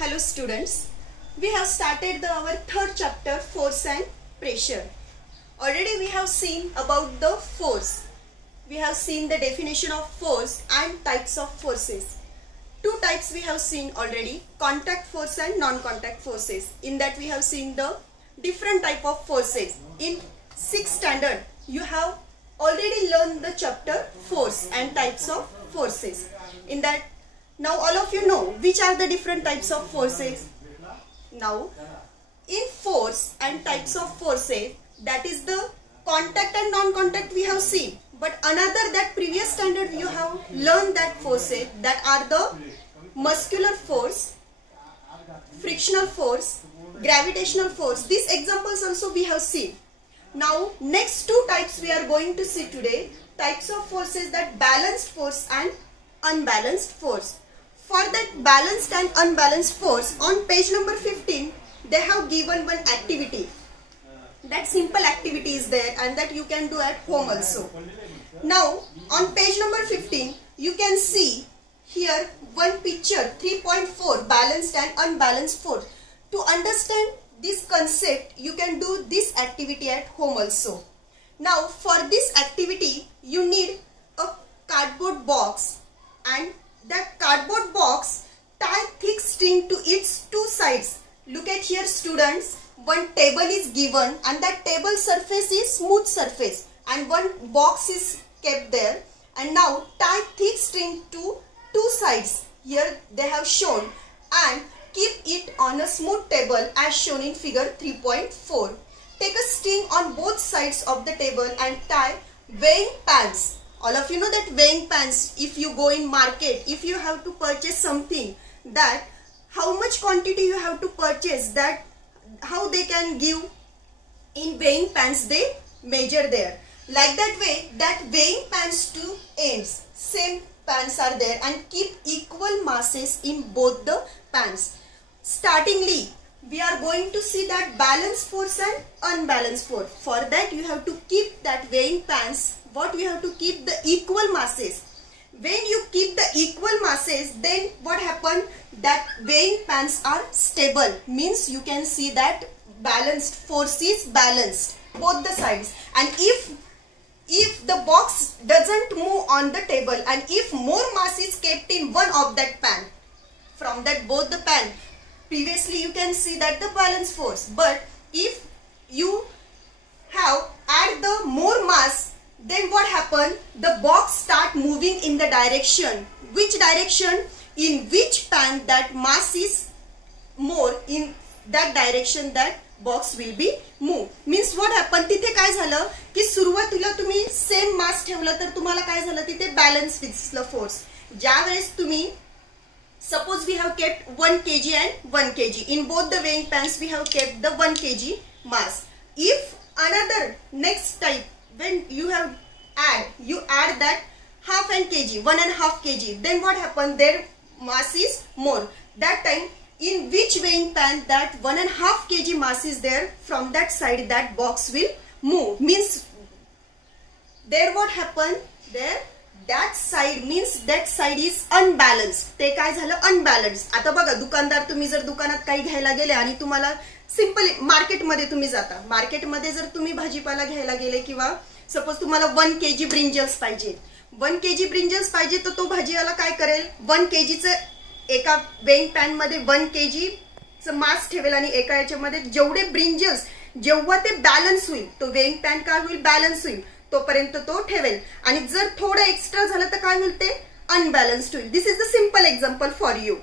Hello students, we have started our third chapter, force and pressure. Already we have seen about the force. We have seen the definition of force and types of forces. Two types we have seen already, contact force and non-contact forces. In that we have seen the different type of forces. In 6th standard you have already learned the chapter force and types of forces. In that now all of you know which are the different types of forces. Now in force and types of forces, that is the contact and non-contact we have seen. But another that previous standard you have learned that forces, that are the muscular force, frictional force, gravitational force. These examples also we have seen. Now next two types we are going to see today. Types of forces, that balanced force and unbalanced force. For that balanced and unbalanced force, on page number 15 they have given one activity. That simple activity is there and that you can do at home also. Now on page number 15 you can see here one picture, 3.4, balanced and unbalanced force. To understand this concept you can do this activity at home also. Now for this activity you need a cardboard box, and that cardboard box tie thick string to its two sides. Look at here students, one table is given and that table surface is smooth surface and one box is kept there, and now tie thick string to two sides. Here they have shown, and keep it on a smooth table as shown in figure 3.4. Take a string on both sides of the table and tie weighing pans. All of you know that weighing pans, if you go in market, if you have to purchase something, that how much quantity you have to purchase, that how they can give in weighing pans, they measure there. Like that way, that weighing pans two ends, same pans are there, and keep equal masses in both the pans. Startingly, we are going to see that balanced force and unbalanced force. For that you have to keep that weighing pans, what you have to keep the equal masses. When you keep the equal masses, then what happen, that weighing pans are stable, means you can see that balanced force is balanced both the sides. And if the box doesn't move on the table and if more mass is kept in one of that pan, from that both the pan, previously you can see that the balance force. But if you have add the more mass, then what happen, the box start moving in the direction. Which direction? In which pan that mass is more, in that direction that box will be move. Means what happen, तिथे काय झालं की सुरुवातीला तुम्ही same mass ठेवला तर तुम्हाला काय झालं, तिथे बॅलन्स दिसलं फोर्स. ज्या वेळेस तुम्ही suppose we have kept 1 kg and 1 kg. In both the weighing pans we have kept the 1 kg mass. If another next type, when you add that half an kg, 1.5 kg, then what happen, their mass is more. That time in which weighing pan that 1.5 kg mass is there, from that side that box will move. Means there what happen, there that side, means that side is unbalanced. ते काय झालं, unbalanced. आता बघा दुकानदार, तुम्ही जर दुकानात काही घ्यायला गेले आणि तुम्हाला सिंपली मार्केटमध्ये तुम्ही जाता, मार्केटमध्ये जर तुम्ही भाजीपाला घ्यायला गेले किंवा सपोज तुम्हाला 1 kg ब्रिंजल्स पाहिजे, 1 kg ब्रिंजल्स पाहिजे, तर तो भाजीवाला काय करेल, 1 kg चं एका वेइंग पॅन मध्ये 1 kg चं मास ठेवेल आणि एका याच्यामध्ये जेवढे ब्रिंजल्स, जेव्हा ते बॅलन्स होईल, तो वेइंग पॅन काय होईल, बॅलन्स होईल, तोपर्यंत तो ठेवेल. आणि जर थोडं एक्स्ट्रा झालं तर काय होईल, ते अनबॅलन्स्ड होईल. This is the simple example for you.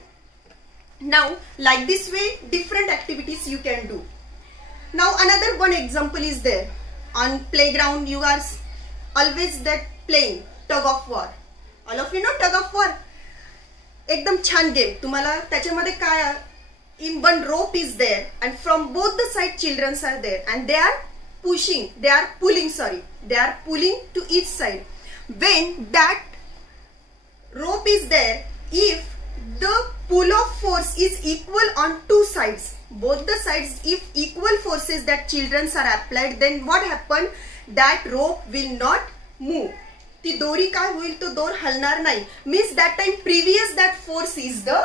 Now like this way different activities you can do. Now another one example is there. On playground you are always that playing tug of war. All of you know tug of war. एकदम छान game. तुम्हाला त्याच्यामध्ये काय, in one rope is there and from both the side children are there and they are pulling to each side. When that rope is there, if the pull of force is equal on two sides, both the sides, if equal forces that children are applied, then what happen, that rope will not move. ती दोरी काय होईल, तो दोर हलणार नाही. Means that time previous that force is the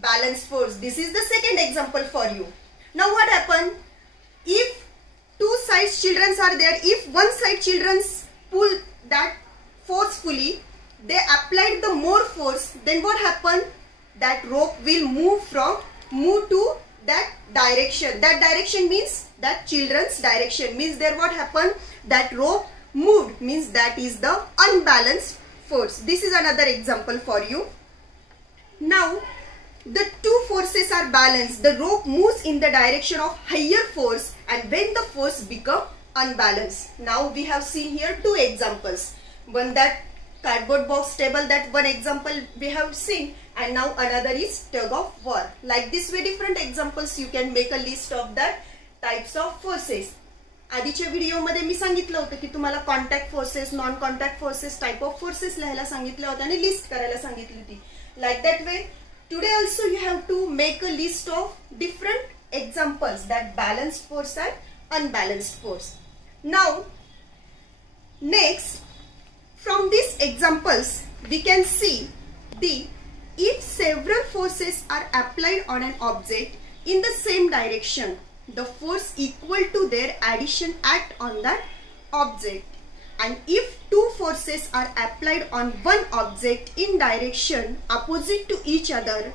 balance force. This is the second example for you. Now what happened? If two sides children are there, if one side children pull that forcefully, they applied the more force, then what happened? That rope will move to that direction. That direction means that children's direction, means there what happened? That rope moved, means that is the unbalanced force. This is another example for you. Now the two forces are balanced. The rope moves in the direction of higher force, and when the force become unbalanced. Now we have seen here two examples. One, that cardboard box table, that one example we have seen, and now another is tug of war. Like this way different examples you can make a list of that types of forces. आधीच्या video मध्ये मी सांगितलं होतं की तुम्हाला contact forces, non contact forces, type of forces लिहायला सांगितले होते आणि लिस्ट करायला सांगितली होती. Like that way today also you have to make a list of different examples, that balanced force and unbalanced force. Now next, from these examples we can see if several forces are applied on an object in the same direction, the force equal to their addition act on that object. And if two forces are applied on one object in direction opposite to each other,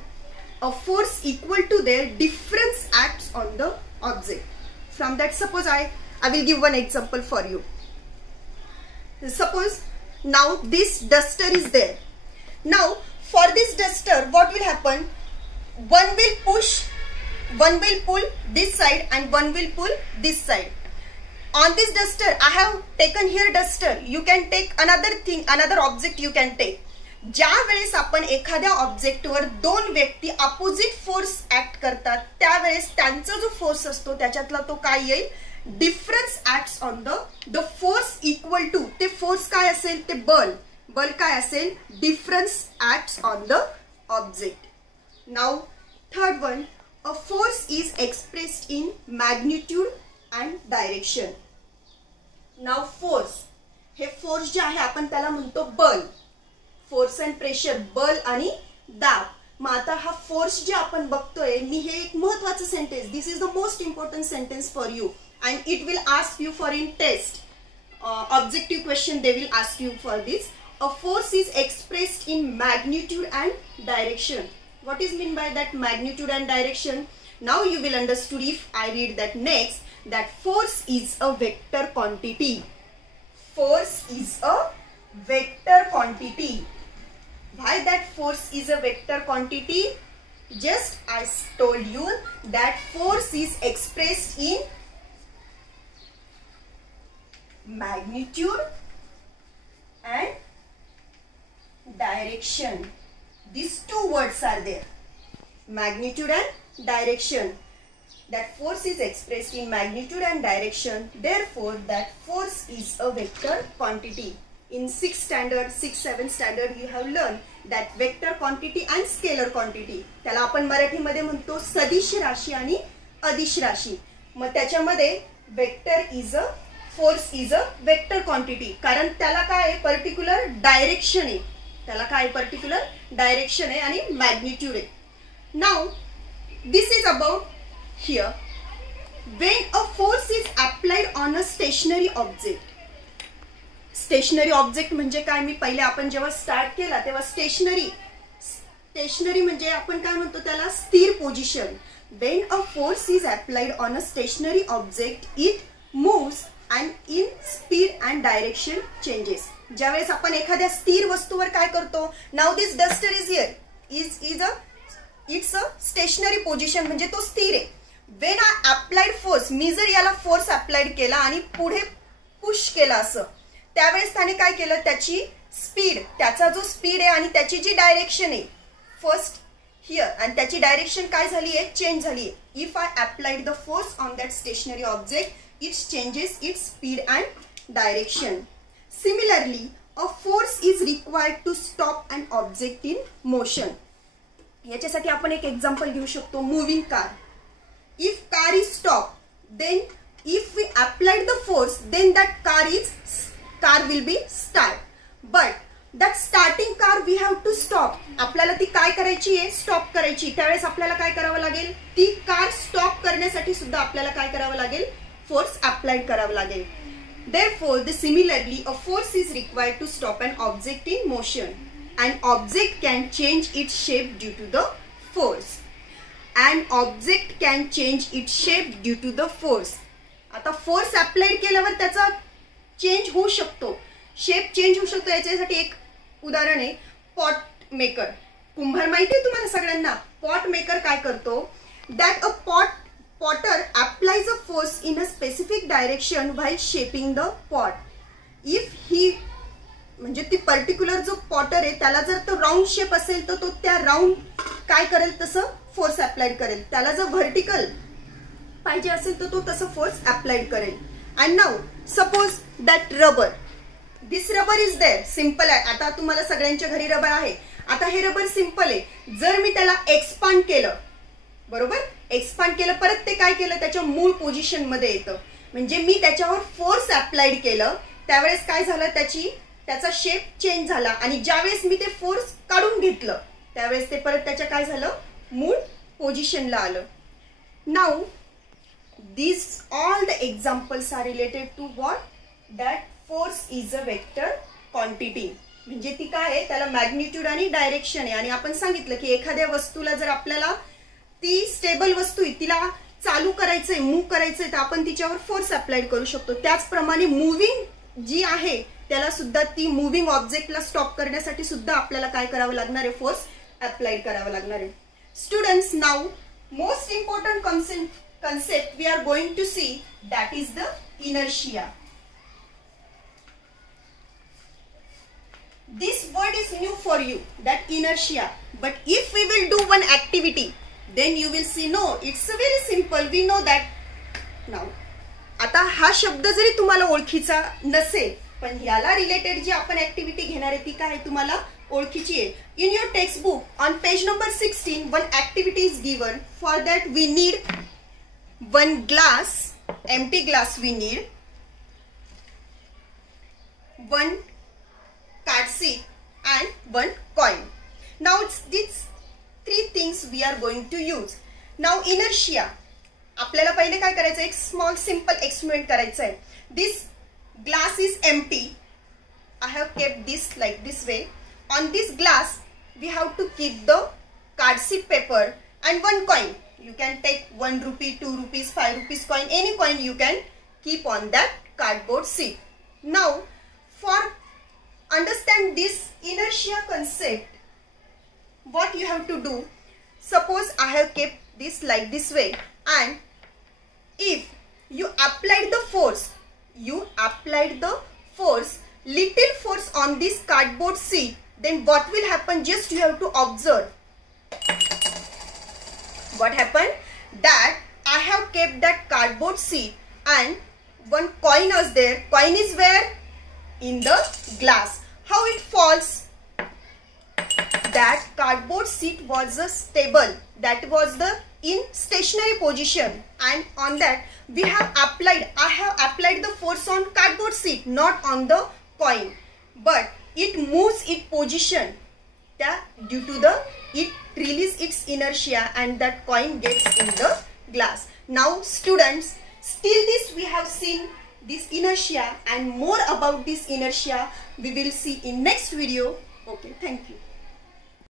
a force equal to their difference acts on the object. From that, suppose I will give one example for you. Suppose now this duster is there. Now for this duster, what will happen? One will push, one will pull this side, and one will pull this side. On this duster, I have taken here duster. You can take another thing, another object you can take. ज्या वेळेस आपण एखाद्या ऑब्जेक्टवर दोन व्यक्ती opposite force act करतात, त्यावेळेस त्यांचा जो फोर्स असतो त्याच्यातला तो काय येईल? Difference acts on the force equal to, ते फोर्स काय असेल? ते बल काय असेल? Difference acts on the object. Now third one, a force is expressed in magnitude and direction. Now force, हे फोर्स जे आहे आपण त्याला म्हणतो बल. फोर्स अँड प्रेशर, बल आणि दाब. मग आता हा फोर्स जे आपण बघतोय, मी हे एक महत्वाचं sentence, this is the most important sentence for you and it will ask you for in test objective question, they will ask you for this. A force is expressed in magnitude and direction. What is mean by that magnitude and direction? Now you will understood if I read that next, that force is a vector quantity. Force is a vector quantity. Why that force is a vector quantity? Just I told you that force is expressed in magnitude and direction. These two words are there, magnitude and direction. That force is expressed in magnitude and direction. Therefore, that force is a vector quantity. In 6th standard, 6th, 7th standard, you have learned that vector quantity and scalar quantity. त्याला आपण मराठीमध्ये म्हणतो सदिश राशी आणि अदिश राशी. मग त्याच्यामध्ये vector is a, force is a vector quantity. कारण त्याला काय आहे? पर्टिक्युलर डायरेक्शन आहे. त्याला काय पर्टिक्युलर डायरेक्शन आहे आणि मॅग्निट्यूड आहे. Now this is about here when a force is applied on a stationary object. Stationary object म्हणजे काय? मी पहिले आपण जेव्हा स्टार्ट केला तेव्हा स्टेशनरी म्हणजे आपण काय म्हणतो त्याला? स्थिर position. When a force is applied on a stationary object, it moves and in speed and direction changes. ज्यावेळेस आपण एखाद्या स्थिर वस्तूवर काय करतो? Now this duster is here, it's a stationary position, म्हणजे तो स्थिर आहे. व्हेन आय अप्लाइड फोर्स, मी जर याला फोर्स अप्लाइड केला आणि पुढे पुश केला असं, त्यावेळेस त्याने काय केलं? त्याची स्पीड, त्याचा जो स्पीड आहे आणि त्याची जी डायरेक्शन आहे फर्स्ट हियर, आणि त्याची डायरेक्शन काय झाली आहे? चेंज झाली आहे. If I applied the force on that stationary object, it changes its speed and direction. Similarly, a force is required to stop an object in motion. याच्यासाठी आपण एक एक्झाम्पल घेऊ शकतो, moving car. If car is stop, then if we applied the force, then that car will be start. But that starting car we have to stop. आपल्याला ती काय करायची आहे, स्टॉप करायची. त्यावेळेस आपल्याला काय करावं लागेल, ती कार स्टॉप करण्यासाठी सुद्धा आपल्याला काय करावं लागेल, फोर्स अप्लाइड करावं लागेल. Therefore, similarly, a force is required to stop an object in motion. An object can change its shape due to the force. An object can change its shape due to the force. आता force applied केल्यावर त्याचा change होऊ शकतो, shape change होऊ शकतो. याच्यासाठी एक उदाहरण आहे पॉट मेकर. कुंभार माहिती आहे तुम्हाला सगळ्यांना. पॉट मेकर काय करतो, that a potter applies a force in a specific direction while shaping the pot. If he म्हणजे ती पर्टिक्युलर जो पॉटर आहे त्याला जर तो राऊंड शेप असेल तर तो त्या राऊंड काय करेल तसं फोर्स अप्लाइड करेल. त्याला जर व्हर्टिकल पाहिजे असेल तर तो तसं फोर्स अप्लाइड करेल. And now suppose that rubber, this rubber is there. Simple आहे. आता तुम्हाला सगळ्यांच्या घरी रबर आहे. आता हे रबर सिंपल आहे. जर मी त्याला एक्सपांड केलं, बरोबर, एक्सपांड केलं, परत ते काय केलं, त्याच्या मूळ पोझिशन मध्ये येतं. म्हणजे मी त्याच्यावर फोर्स अप्लाइड केलं, त्यावेळेस काय झालं, त्याचा शेप चेंज झाला. आणि ज्यावेळेस मी ते फोर्स काढून घेतलं त्यावेळेस ते परत त्याच्या काय झालं, मूळ पोझिशनला आलं. Now these all the examples are related to what, that force is a vector quantity. म्हणजे ती काय आहे, त्याला मॅग्निट्यूड आणि डायरेक्शन आहे. आणि आपण सांगितलं की एखाद्या वस्तूला जर आपल्याला ती स्टेबल वस्तू आहे, तिला चालू करायचंय, मूव्ह करायचंय, तर आपण तिच्यावर फोर्स अप्लाइड करू शकतो. त्याचप्रमाणे मूव्हिंग जी आहे त्याला सुद्धा, ती मूव्हिंग ऑब्जेक्टला स्टॉप करण्यासाठी सुद्धा आपल्याला काय करावं लागणार आहे, फोर्स अप्लाइड करावं लागणार आहे. Students, now most important concept we are going to see, that is the inertia. This word is new for you, that inertia. But if we will do one activity, then you will see, no, it's very simple, we know that. Now, आता हा शब्द जरी तुम्हाला ओळखीचा नसेल, पण याला related जी आपण activity घेणार आहे ती काय तुम्हाला ओळखीची आहे. In your textbook on page number 16, one activity is given. For that we need one glass, empty glass we need, one card sheet and one coin. Now it's these three things we are going to use. Now inertia, आपल्याला पहिले काय करायचं, एक small simple experiment करायचं आहे. This glass is empty. I have kept this like this way. On this glass we have to keep the card sheet paper and one coin. You can take 1 rupee, 2 rupees, 5 rupees coin, any coin you can keep on that cardboard sheet. Now, for understand this inertia concept, what you have to do, suppose I have kept this like this way, and if you applied the force, little force on this cardboard sheet, then what will happen, just you have to observe. What happened, that I have kept that cardboard sheet and one coin was there. Coin is where, in the glass. How it falls, that cardboard sheet was stable, that was the in stationary position, and on that I have applied the force on cardboard sheet, not on the coin, but it moves its position, that due to the it release its inertia and that coin gets in the glass. Now students, still this we have seen this inertia, and more about this inertia we will see in next video. Okay, thank you.